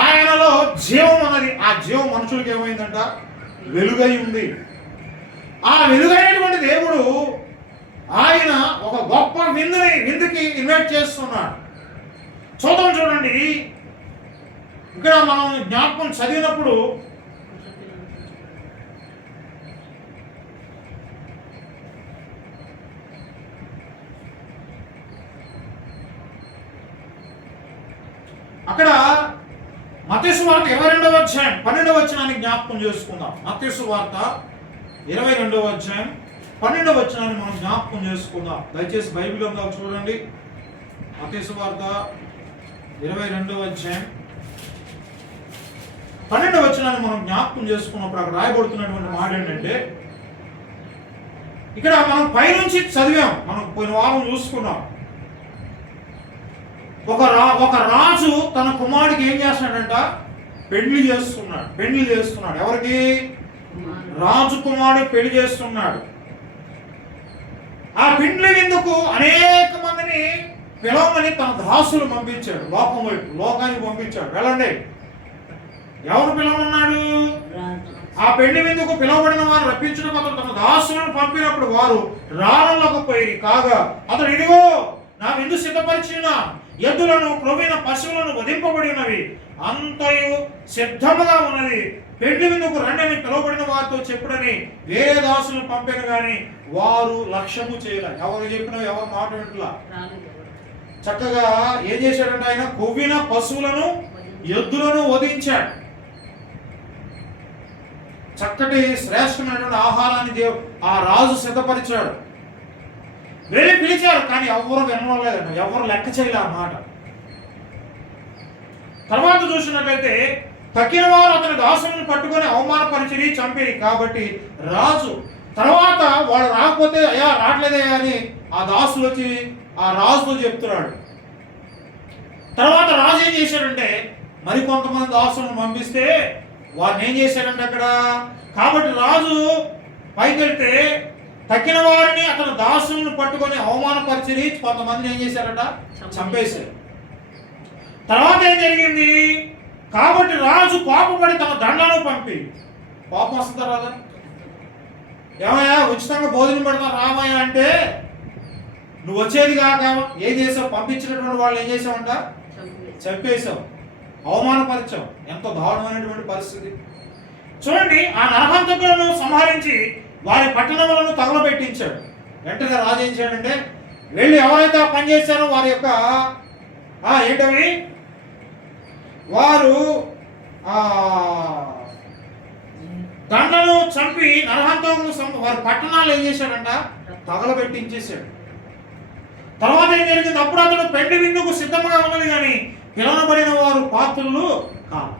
ఆయనలో జీవం అన్నది, ఆ జీవం మనుషులకు ఏమైందంట? వెలుగై ఉంది. ఆ వెలుగైనటువంటి దేవుడు ఆయన ఒక గొప్ప విందుకి ఇన్వైట్ చేస్తున్నాడు. చూడండి, ఇక్కడ మనం జ్ఞాపకం చదివినప్పుడు అక్కడ మత్తయి సువార్త 22వ అధ్యాయం 12వ వచనాన్ని జ్ఞాపకం చేసుకుందాం. మత్తయి సువార్త 22వ అధ్యాయం 12వ వచనాన్ని మనం జ్ఞాపకం చేసుకుందాం. దయచేసి బైబిల్ ఉందా చూడండి. మత్తయి సువార్త 22వ అధ్యాయం 12వ వచనాన్ని మనం జ్ఞాపకం చేసుకున్నప్పుడు అక్కడ రాయబడుతున్నటువంటి మాట ఏంటంటే, ఇక్కడ మనం పైనుంచి చదివాం, మనం పోయిన వారం చూసుకున్నాం. ఒక రాజు తన కుమారుడికి ఏం చేస్తున్నాడంట? పెళ్లి చేస్తున్నాడు. ఎవరికి? రాజు కుమారుడు పెళ్లి చేస్తున్నాడు. ఆ పెళ్లి విందుకు అనేక మందిని పిలవమని తన దాసులు పంపించాడు. లోకానికి పంపించాడు. వెళ్ళండి. ఎవరు పిలవమన్నాడు? ఆ పెళ్లి విందుకు పిలవబడిన వారు రప్పించడం అతను తన దాసులను పంపినప్పుడు వారు రాళ్ళకపోయి కాగా అతడు, ఇదిగో నా విందు సిద్ధపరిచిన ఎద్దులను క్రొవ్విన పశువులను వధింపబడినవి, అంతయు సిద్ధముగా ఉన్నది, పెళ్లి విందుకు రండి అని పిలువబడిన వారితో చెప్పుడని వేరే దాసులను పంపాను గాని వారు లక్ష్యము చేయలే. ఎవరు చెప్పినా ఎవరు మాట వింటలా. చక్కగా ఏం చేశాడంటే ఆయన కొవ్విన పశువులను ఎద్దులను వధించాడు. చక్కటి శ్రేష్టమైనటువంటి ఆహారాన్ని ఆ రాజు సిద్ధపరిచాడు. వెళ్ళి పిలిచారు, కానీ ఎవరు వినలేదంట, ఎవరు లెక్క చేయలే ఆ మాట. తర్వాత చూసినట్లయితే తక్కిన వారు అతని దాసులను పట్టుకొని అవమానపరిచి చంపేది. కాబట్టి రాజు తర్వాత వాడు రాకపోతే అయ్యా రావట్లేదే అని ఆ దాసులు వచ్చి ఆ రాజుతో చెప్తున్నాడు. తర్వాత రాజు ఏం చేశాడంటే మరికొంతమంది దాసులను పంపిస్తే వారిని ఏం చేశాడంటే అక్కడ. కాబట్టి రాజు పైకి వెళ్తే తక్కిన వారిని అతను దాసులను పట్టుకొని అవమానపరిచి కొంతమందిని ఏం చేశారట? చంపేశారు. తర్వాత ఏం జరిగింది? కాబట్టి రాజు కోపపడి తన దండను పంపి, కోపం వస్తుంది రాదా? ఏమయ్యా ఉచితంగా భోజనం పెడతాను రామయ్య అంటే నువ్వు వచ్చేది కాక ఏం చేసావు? పంపించినటువంటి వాళ్ళు ఏం చేసావంట? చంపేశావు, అవమానపరిచావు. ఎంత దారుణమైనటువంటి పరిస్థితి చూడండి. ఆ నరహంతకులను సంహరించి వారి పట్టణములను తగలబెట్టించాడు. వెంటనే రాజు ఏం చేయాడంటే వెళ్ళి ఎవరైతే ఆ పని చేశారో వారి యొక్క ఏంటవి వారు దండను చంపి నరహంతకులను వారి పట్టణాలు ఏం చేశాడంట? తగలబెట్టించేశాడు. తర్వాత ఏం జరిగింది? అప్పుడు అతడు పెండి విందుకు సిద్ధంగా ఉన్నది కానీ పిలవబడిన వారు పాత్రులు కాదు.